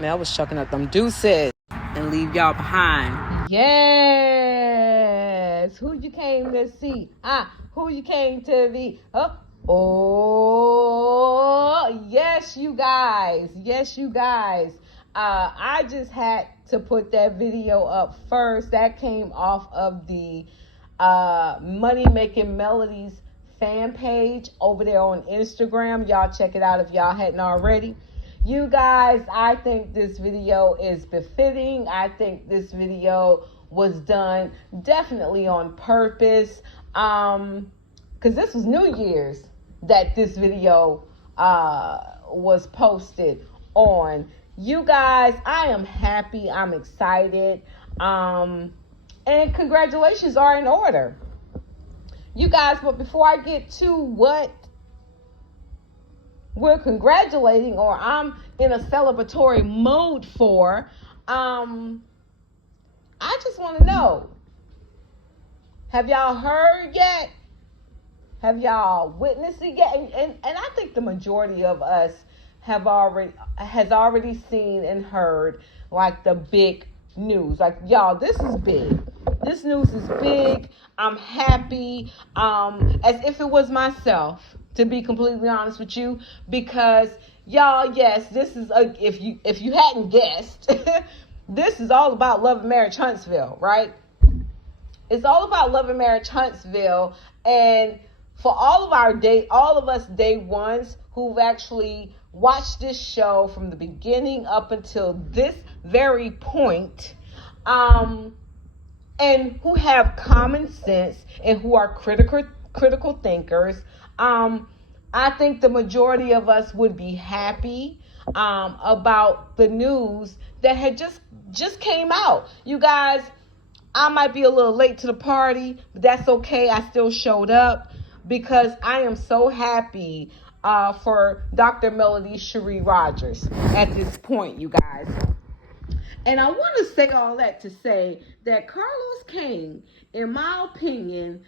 Mel was chucking up them deuces and leave y'all behind. Yes. Who you came to see? Who you came to be? Oh, yes, you guys. Yes, you guys. I just had to put that video up first. That came off of the Money Making Melodies fan page over there on Instagram. Y'all check it out if y'all hadn't already. You guys, I think this video is befitting. I think this video was done definitely on purpose. Because this was New Year's that this video was posted on. You guys, I am happy. I'm excited. And congratulations are in order. You guys, but before I get to what we're congratulating or I'm in a celebratory mood for, I just want to know, have y'all heard yet? Have y'all witnessed it yet? And I think the majority of us has already seen and heard like the big news. Like, y'all, this is big. This news is big. I'm happy, as if it was myself, to be completely honest with you, because y'all, yes, this is if you hadn't guessed, this is all about Love and Marriage Huntsville, right? It's all about Love and Marriage Huntsville, and for all of us day ones who've actually watched this show from the beginning up until this very point, and who have common sense and who are critical thinkers, I think the majority of us would be happy about the news that had just came out. You guys, I might be a little late to the party, but that's okay. I still showed up because I am so happy for Dr. Melody Cherie Rogers at this point, you guys. And I want to say all that to say that Carlos King, in my opinion,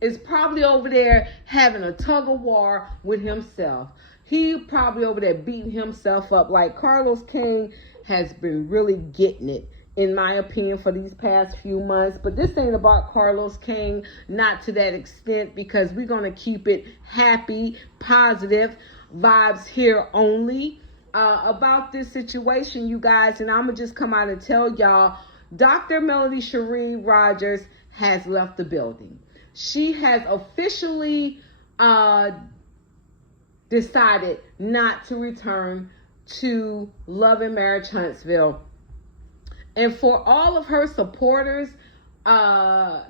is probably over there having a tug of war with himself. He probably over there beating himself up. Like, Carlos King has been really getting it, in my opinion, for these past few months. But this ain't about Carlos King, not to that extent, because we're going to keep it happy, positive vibes here only. About this situation, you guys, and I'm going to just come out and tell y'all, Dr. Melody Cherie Rogers has left the building. She has officially decided not to return to Love and Marriage Huntsville. And for all of her supporters,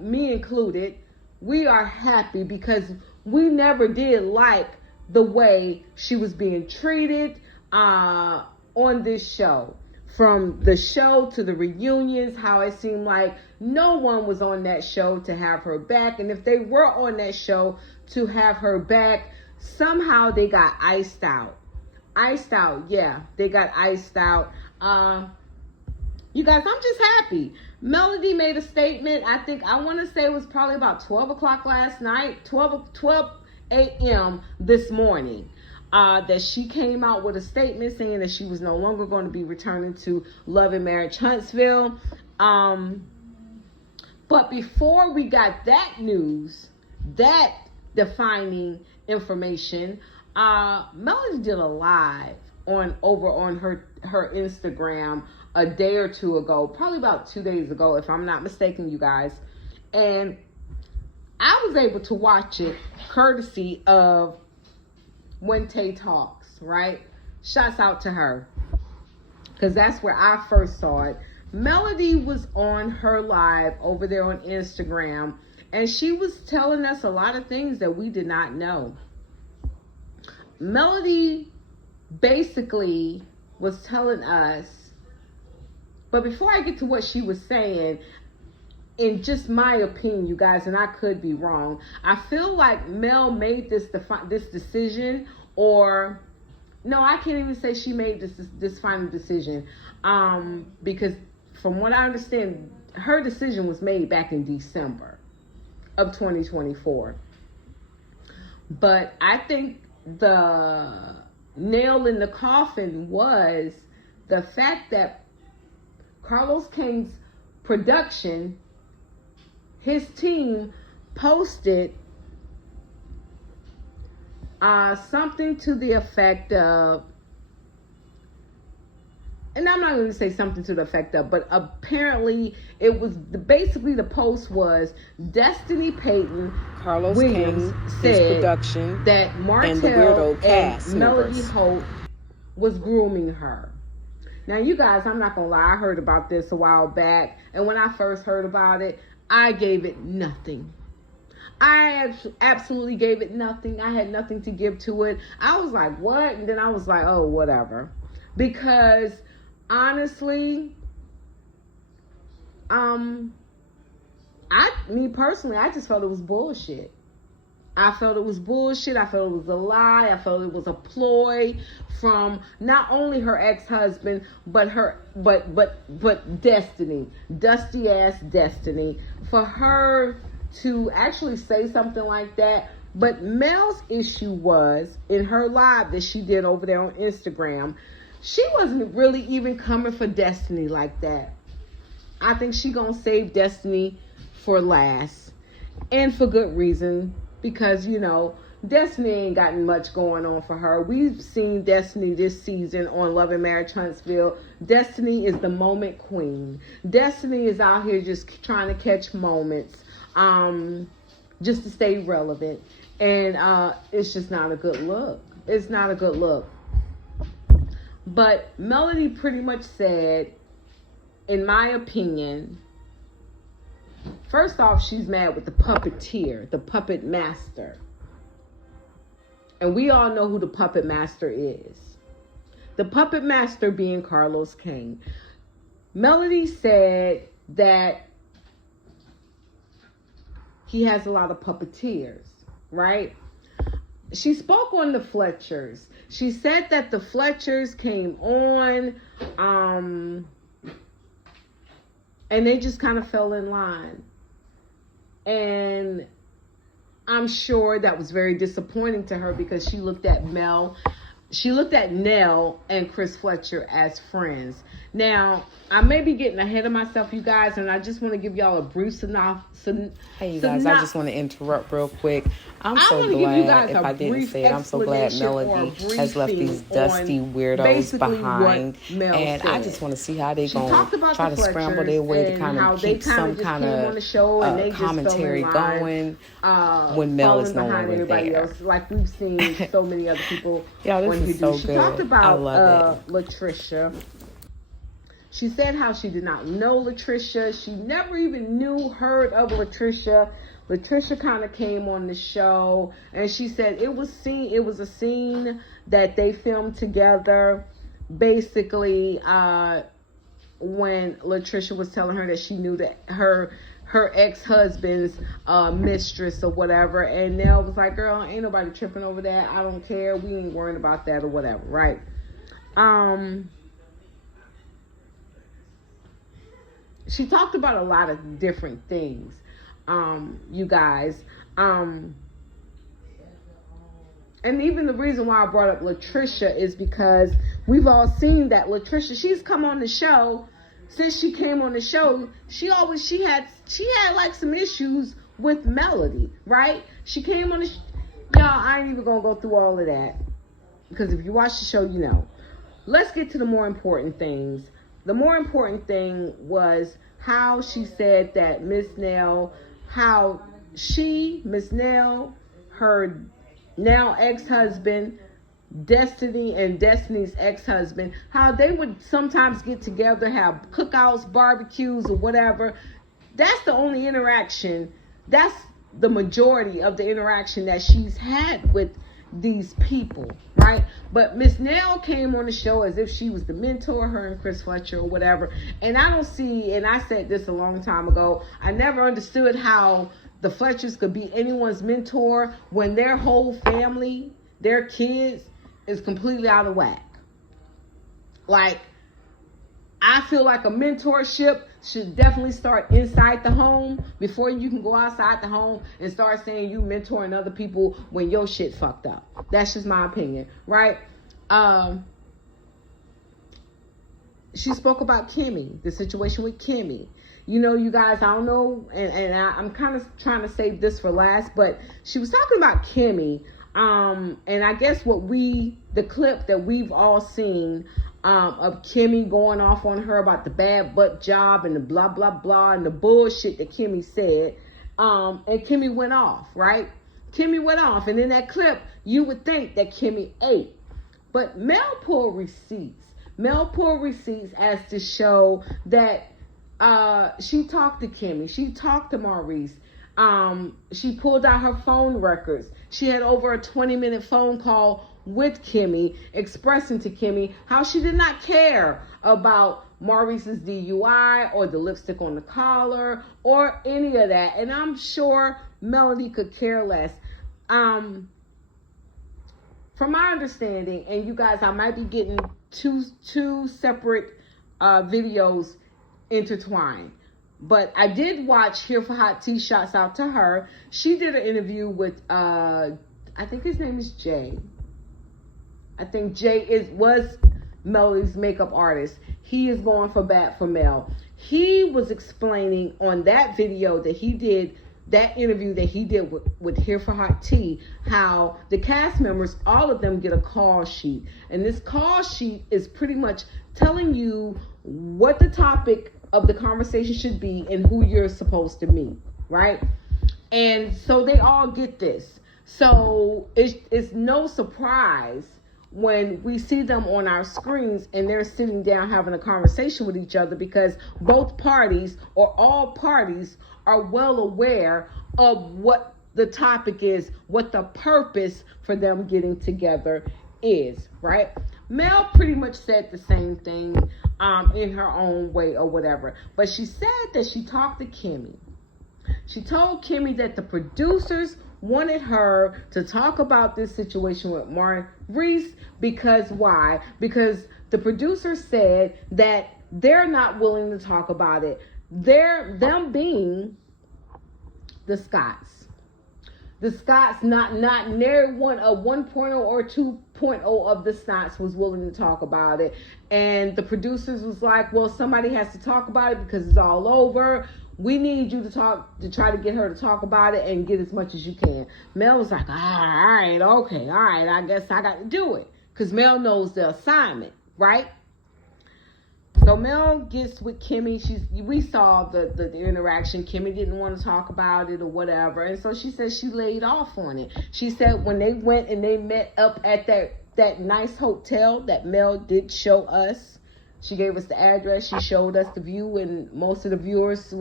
me included, we are happy because we never did like the way she was being treated on this show. From the show to the reunions, how it seemed like no one was on that show to have her back. And if they were on that show to have her back, somehow they got iced out. Yeah, they got iced out. You guys, I'm just happy. Melody made a statement. I want to say it was probably about 12 o'clock last night, 12 a.m. this morning. That she came out with a statement saying that she was no longer going to be returning to Love and Marriage Huntsville. But before we got that news, that defining information, Melody did a live over on her Instagram a day or two ago, probably about 2 days ago, if I'm not mistaken, you guys. And I was able to watch it courtesy of When Tay Talks, right? Shouts out to her, because that's where I first saw it. Melody was on her live over there on Instagram, and she was telling us a lot of things that we did not know. Melody basically was telling us, but before I get to what she was saying, in just my opinion, you guys, and I could be wrong, I feel like Mel made this decision, or no, I can't even say she made this final decision, because from what I understand, her decision was made back in December of 2024. But I think the nail in the coffin was the fact that Carlos King's production, his team, posted something to the effect of, and I'm not going to say something to the effect of, but apparently it was basically the post was Destiny Payton Carlos Williams King, said his production, that Martell and the weirdo cast and Melody members. Holt was grooming her. Now, you guys, I'm not going to lie, I heard about this a while back, and when I first heard about it, I gave it nothing. I absolutely gave it nothing. I had nothing to give to it. I was like, what? And then I was like, oh, whatever. Because honestly, me personally, I just felt it was bullshit. I felt it was bullshit. I felt it was a lie. I felt it was a ploy from not only her ex-husband, but Destiny, dusty ass Destiny, for her to actually say something like that. But Mel's issue was in her live that she did over there on Instagram, she wasn't really even coming for Destiny like that. I think she gonna save Destiny for last, and for good reason, because Destiny ain't gotten much going on for her. We've seen Destiny this season on Love and Marriage Huntsville. Destiny is the moment queen. Destiny is out here just trying to catch moments, just to stay relevant, and it's just not a good look. It's not a good look. But Melody pretty much said, in my opinion, first off, she's mad with the puppeteer, the puppet master. And we all know who the puppet master is. The puppet master being Carlos King. Melody said that he has a lot of puppeteers, right? She spoke on the Fletchers. She said that the Fletchers came on, and they just kind of fell in line. And I'm sure that was very disappointing to her, because she looked at Nell and Chris Fletcher as friends. Now, I may be getting ahead of myself, you guys, and I just want to give y'all a brief synopsis. Hey, you guys, I just want to interrupt real quick. I'm so glad, if I didn't say it, I'm so glad Melody has left these dusty weirdos behind. And I just want to see how they going to try to scramble their way to kind of keep some kind of commentary going when Mel is no longer there. Like we've seen so many other people. Yeah, this is so good. She talked about I love it. Latricia. She said how she did not know Latricia. She never even heard of Latricia. Latricia kind of came on the show, and she said it was a scene that they filmed together. Basically, when Latricia was telling her that she knew that her ex-husband's mistress or whatever, and Nell was like, "Girl, ain't nobody tripping over that. I don't care. We ain't worrying about that or whatever." Right? She talked about a lot of different things, you guys. And even the reason why I brought up Latricia is because we've all seen that Latricia, she's come on the show. Since she came on the show, she had like some issues with Melody, right? She came on the y'all, I ain't even gonna go through all of that, because if you watch the show, you know. Let's get to the more important things. The more important thing was how she said that Miss Nell, Miss Nell, her now ex-husband, Destiny, and Destiny's ex-husband, how they would sometimes get together, have cookouts, barbecues, or whatever. That's the only interaction. That's the majority of the interaction that she's had with these people, right? But Miss Nell came on the show as if she was the mentor, her and Chris Fletcher or whatever. And I don't see, and I said this a long time ago, I never understood how the Fletchers could be anyone's mentor when their whole family, their kids, is completely out of whack. Like, I feel like a mentorship should definitely start inside the home before you can go outside the home and start saying you mentoring other people when your shit fucked up. That's just my opinion, right? she spoke about Kimmy, the situation with Kimmy. You know, you guys, I don't know, and I'm kind of trying to save this for last, but she was talking about Kimmy. And I guess the clip that we've all seen of Kimmy going off on her about the bad butt job and the blah, blah, blah, and the bullshit that Kimmy said. And Kimmy went off, right? Kimmy went off. And in that clip, you would think that Kimmy ate. But Mel pulled receipts. Mel pulled receipts as to show that she talked to Kimmy. She talked to Maurice. She pulled out her phone records. She had over a 20-minute phone call with Kimmy, expressing to Kimmy how she did not care about Maurice's DUI or the lipstick on the collar or any of that. And I'm sure Melody could care less. From my understanding, and you guys, I might be getting two separate videos intertwined. But I did watch Here for Hot Tea, shouts out to her. She did an interview with, I think his name is Jay. I think Jay was Melody's makeup artist. He is going for bat for Mel. He was explaining on that video that he did, that interview that he did with Here for Hot Tea, how the cast members, all of them get a call sheet. And this call sheet is pretty much telling you what the topic of the conversation should be and who you're supposed to meet, right? And so they all get this. So it's no surprise when we see them on our screens and they're sitting down having a conversation with each other, because both parties or all parties are well aware of what the topic is, what the purpose for them getting together is, right? Mel pretty much said the same thing in her own way or whatever. But she said that she talked to Kimmy. She told Kimmy that the producers wanted her to talk about this situation with Maurice because why? Because the producers said that they're not willing to talk about it. Them being the Scotts. The Scotts, not near one of 1.0 or 2.0 of the Scotts was willing to talk about it. And the producers was like, well, somebody has to talk about it because it's all over. We need you to try to get her to talk about it and get as much as you can. Mel was like, all right, okay, all right, I guess I got to do it. Because Mel knows the assignment, right? So Mel gets with Kimmy. We saw the interaction. Kimmy didn't want to talk about it or whatever. And so she said she laid off on it. She said when they went and they met up at that nice hotel that Mel did show us. She gave us the address. She showed us the view, and most of the viewers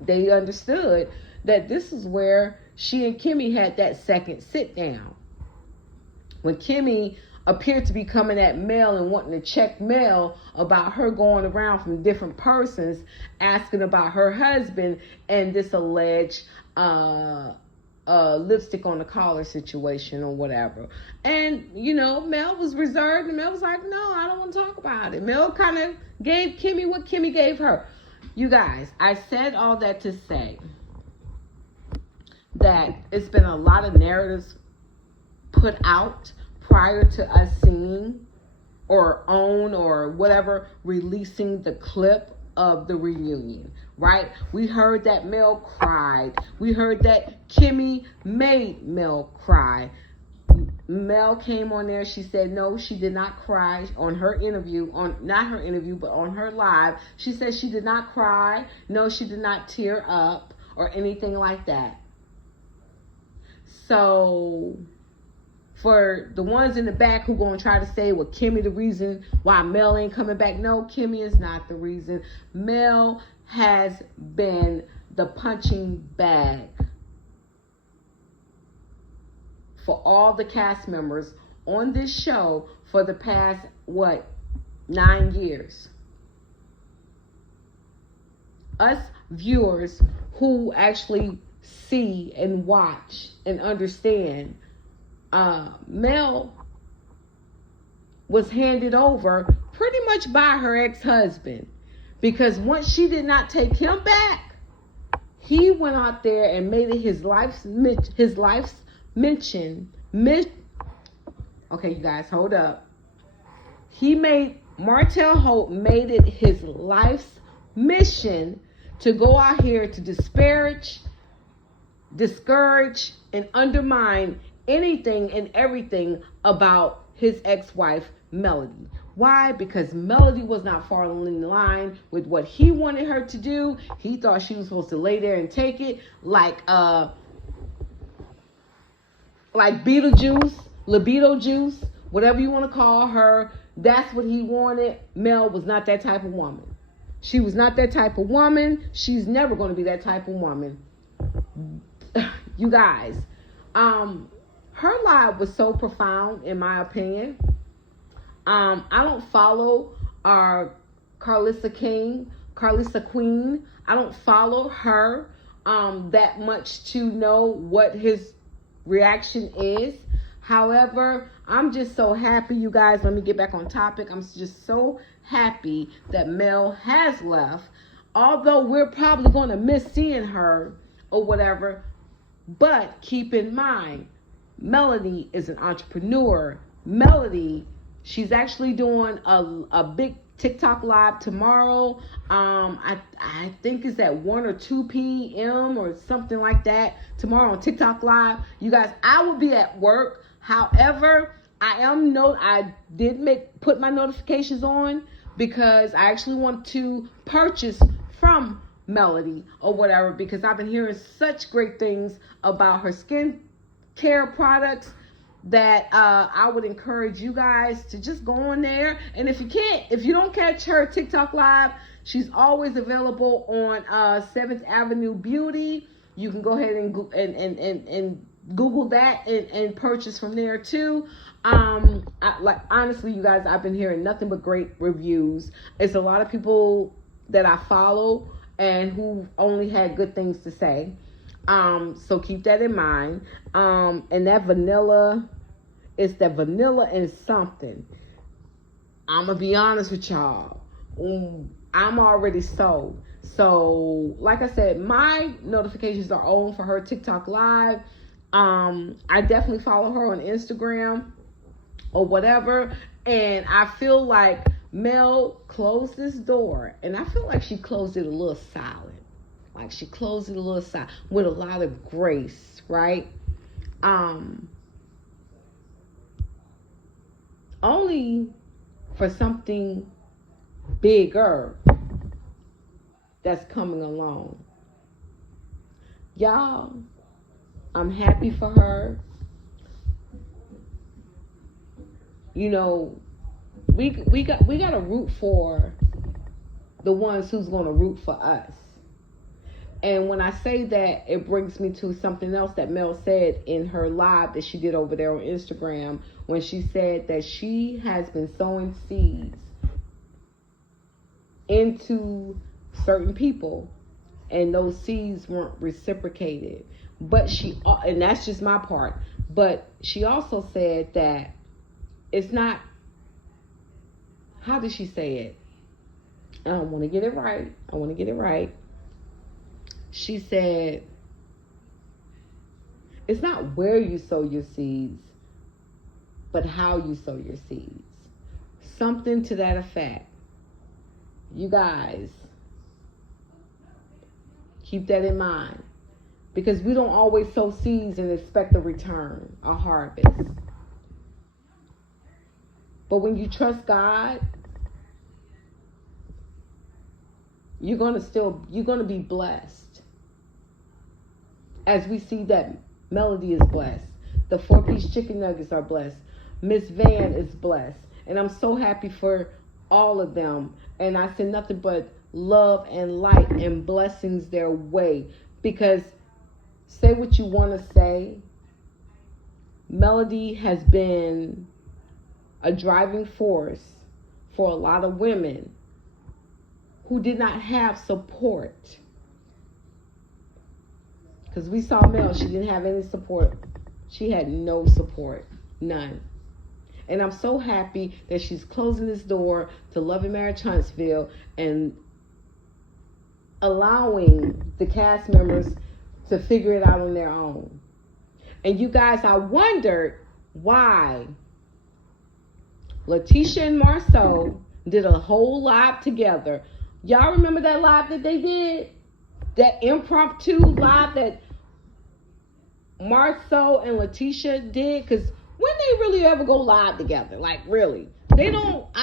they understood that this is where she and Kimmy had that second sit down. When Kimmy appeared to be coming at Mel and wanting to check Mel about her going around from different persons asking about her husband and this alleged lipstick on the collar situation or whatever. And, you know, Mel was reserved, and Mel was like, no, I don't want to talk about it. Mel kind of gave Kimmy what Kimmy gave her. You guys, I said all that to say that it's been a lot of narratives put out prior to us seeing or whatever releasing the clip of the reunion, right? We heard that Mel cried. We heard that Kimmy made Mel cry. Mel came on there. She said no, she did not cry on her interview, not her interview, but on her live. She said she did not cry. No, she did not tear up or anything like that. So for the ones in the back who going to try to say, well, Kimmy the reason why Mel ain't coming back. No, Kimmy is not the reason. Mel has been the punching bag for all the cast members on this show for the past, 9 years. Us viewers who actually see and watch and understand, Mel was handed over pretty much by her ex-husband, because once she did not take him back, he went out there and made it his life's mission. Okay, you guys, hold up. Martell Holt made it his life's mission to go out here to discourage, and undermine anything and everything about his ex-wife, Melody. Why? Because Melody was not falling in line with what he wanted her to do. He thought she was supposed to lay there and take it like Beetlejuice, libido juice, whatever you want to call her. That's what he wanted. Mel was not that type of woman. She was not that type of woman. She's never going to be that type of woman. You guys, her live was so profound, in my opinion. I don't follow Carlissa Queen. I don't follow her that much to know what his reaction is. However, I'm just so happy, you guys. Let me get back on topic. I'm just so happy that Mel has left. Although we're probably going to miss seeing her or whatever. But keep in mind, Melody is an entrepreneur. Melody, she's actually doing a big TikTok live tomorrow. I think it's at 1 or 2 p.m. or something like that tomorrow on TikTok live. You guys, I will be at work. However, I did put my notifications on because I actually want to purchase from Melody or whatever, because I've been hearing such great things about her skin care products that I would encourage you guys to just go on there. And if you don't catch her TikTok live, she's always available on 7th Avenue Beauty. You can go ahead and Google that and purchase from there too. Honestly, you guys, I've been hearing nothing but great reviews. It's a lot of people that I follow and who only had good things to say. So keep that in mind. And that vanilla, it's that vanilla and something. I'm gonna be honest with y'all. I'm already sold. So, like I said, my notifications are on for her TikTok live. I definitely follow her on Instagram or whatever. And I feel like Mel closed this door, and I feel like she closed it a little silent. Like she closed it a little silent with a lot of grace, right? Only for something bigger that's coming along. Y'all, I'm happy for her. You know, we got to root for the ones who's going to root for us. And when I say that, it brings me to something else that Mel said in her live that she did over there on Instagram, when she said that she has been sowing seeds into certain people and those seeds weren't reciprocated. But and that's just my part, but she also said that it's not, how did she say it? I don't want to get it right. She said, it's not where you sow your seeds, but how you sow your seeds. Something to that effect. You guys, keep that in mind. Because we don't always sow seeds and expect a return, a harvest. But when you trust God, you're going to be blessed. As we see that Melody is blessed. The 4-piece chicken nuggets are blessed. Miss Van is blessed. And I'm so happy for all of them. And I send nothing but love and light and blessings their way. Because say what you want to say, Melody has been a driving force for a lot of women who did not have support. Because we saw Mel, she didn't have any support. She had no support, none. And I'm so happy that she's closing this door to Love and Marriage Huntsville and allowing the cast members to figure it out on their own. And you guys, I wondered why Letitia and Marceau did a whole live together. Y'all remember that live that they did? That impromptu live that Marceau and Letitia did? Because when they really ever go live together? Like, really? I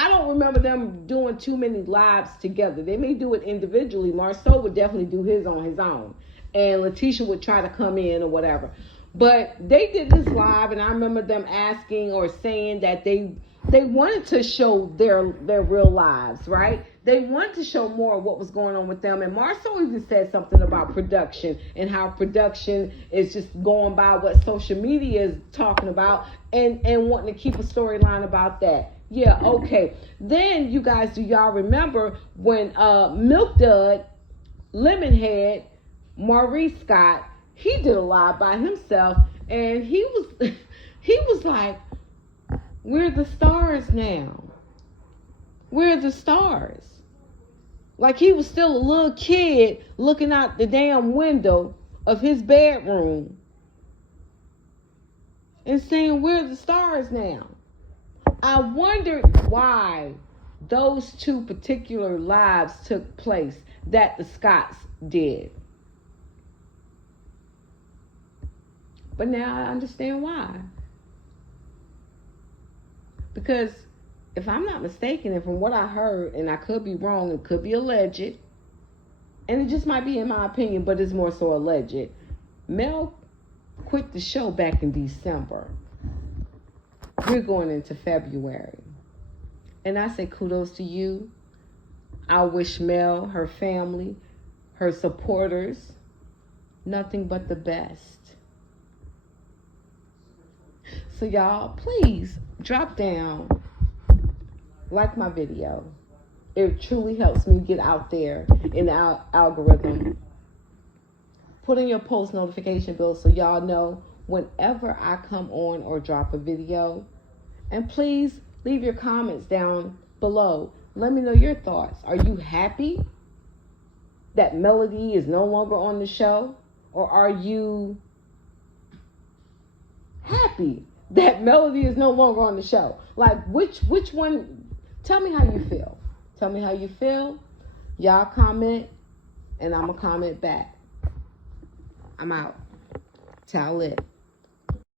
don't remember them doing too many lives together. They may do it individually. Marceau would definitely do his on his own. And Letitia would try to come in or whatever. But they did this live, and I remember them asking or saying that they wanted to show their real lives, right? They wanted to show more of what was going on with them. And Marceau even said something about production and how production is just going by what social media is talking about and wanting to keep a storyline about that. Yeah, okay. Then, you guys, do y'all remember when Milk Dud, Lemonhead, Maurice Scott, he did a live by himself, and he was like, we're the stars now. We're the stars. Like he was still a little kid looking out the damn window of his bedroom and saying, we're the stars now. I wondered why those two particular lives took place that the Scotts did. But now I understand why. Because if I'm not mistaken, and from what I heard, and I could be wrong, it could be alleged, and it just might be in my opinion, but it's more so alleged. Mel quit the show back in December. We're going into February. And I say kudos to you. I wish Mel, her family, her supporters, nothing but the best. So y'all, please drop down, like my video. It truly helps me get out there in the algorithm. Put in your post notification bell so y'all know whenever I come on or drop a video. And please leave your comments down below. Let me know your thoughts. Are you happy that Melody is no longer on the show? Or are you happy that Melody is no longer on the show? Like, which one? Tell me how you feel. Tell me how you feel. Y'all comment, and I'm going to comment back. I'm out. Towel it.